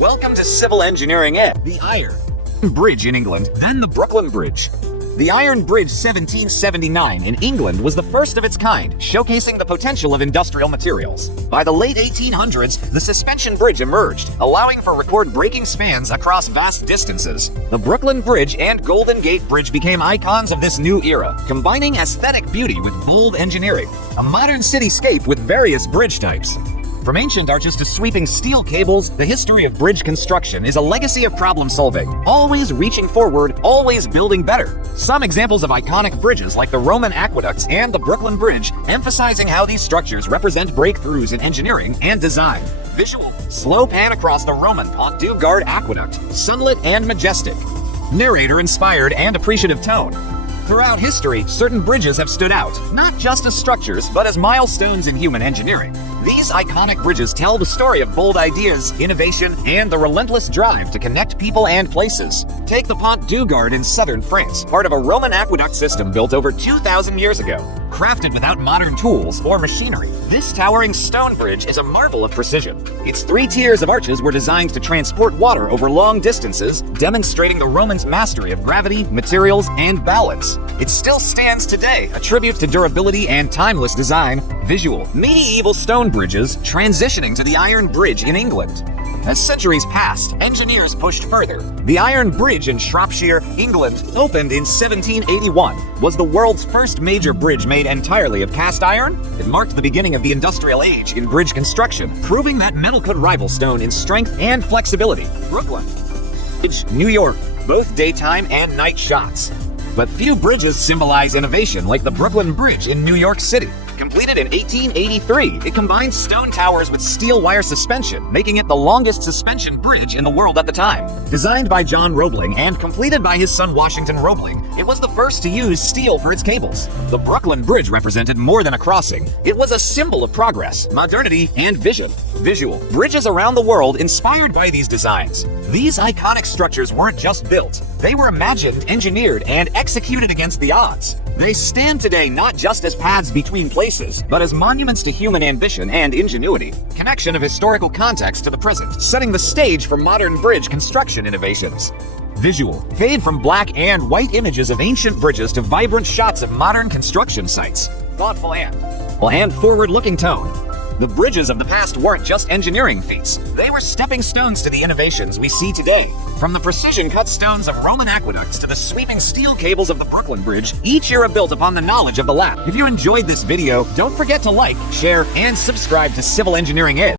Welcome to Civil Engineering Ed. The Iron Bridge in England, then the Brooklyn Bridge. The Iron Bridge 1779 in England was the first of its kind, showcasing the potential of industrial materials. By the late 1800s, the suspension bridge emerged, allowing for record-breaking spans across vast distances. The Brooklyn Bridge and Golden Gate Bridge became icons of this new era, combining aesthetic beauty with bold engineering, a modern cityscape with various bridge types. From ancient arches to sweeping steel cables, the history of bridge construction is a legacy of problem-solving, always reaching forward, always building better. Some examples of iconic bridges like the Roman Aqueducts and the Brooklyn Bridge, emphasizing how these structures represent breakthroughs in engineering and design. Visual: slow pan across the Roman Pont du Gard Aqueduct, sunlit and majestic. Narrator-inspired and appreciative tone. Throughout history, certain bridges have stood out, not just as structures, but as milestones in human engineering. These iconic bridges tell the story of bold ideas, innovation, and the relentless drive to connect people and places. Take the Pont du Gard in southern France, part of a Roman aqueduct system built over 2,000 years ago. Crafted without modern tools or machinery, this towering stone bridge is a marvel of precision. Its 3 tiers of arches were designed to transport water over long distances, demonstrating the Romans' mastery of gravity, materials, and balance. It still stands today, a tribute to durability and timeless design. Visual: medieval stone bridges transitioning to the Iron Bridge in England. As centuries passed, engineers pushed further. The Iron Bridge in Shropshire, England, opened in 1781, was the world's first major bridge made entirely of cast iron. It marked the beginning of the industrial age in bridge construction, proving that metal could rival stone in strength and flexibility. Brooklyn Bridge, New York, both daytime and night shots. But few bridges symbolize innovation like the Brooklyn Bridge in New York City. Completed in 1883, it combines stone towers with steel wire suspension, making it the longest suspension bridge in the world at the time. Designed by John Roebling and completed by his son Washington Roebling, it was the first to use steel for its cables. The Brooklyn Bridge represented more than a crossing. It was a symbol of progress, modernity, and vision. Visual: bridges around the world inspired by these designs. These iconic structures weren't just built. They were imagined, engineered, and executed against the odds. They stand today not just as paths between places, but as monuments to human ambition and ingenuity. Connection of historical context to the present, setting the stage for modern bridge construction innovations. Visual: fade from black and white images of ancient bridges to vibrant shots of modern construction sites. Thoughtful and forward-looking tone. The bridges of the past weren't just engineering feats. They were stepping stones to the innovations we see today. From the precision-cut stones of Roman aqueducts to the sweeping steel cables of the Brooklyn Bridge, each era built upon the knowledge of the lab. If you enjoyed this video, don't forget to like, share, and subscribe to Civil Engineering Ed.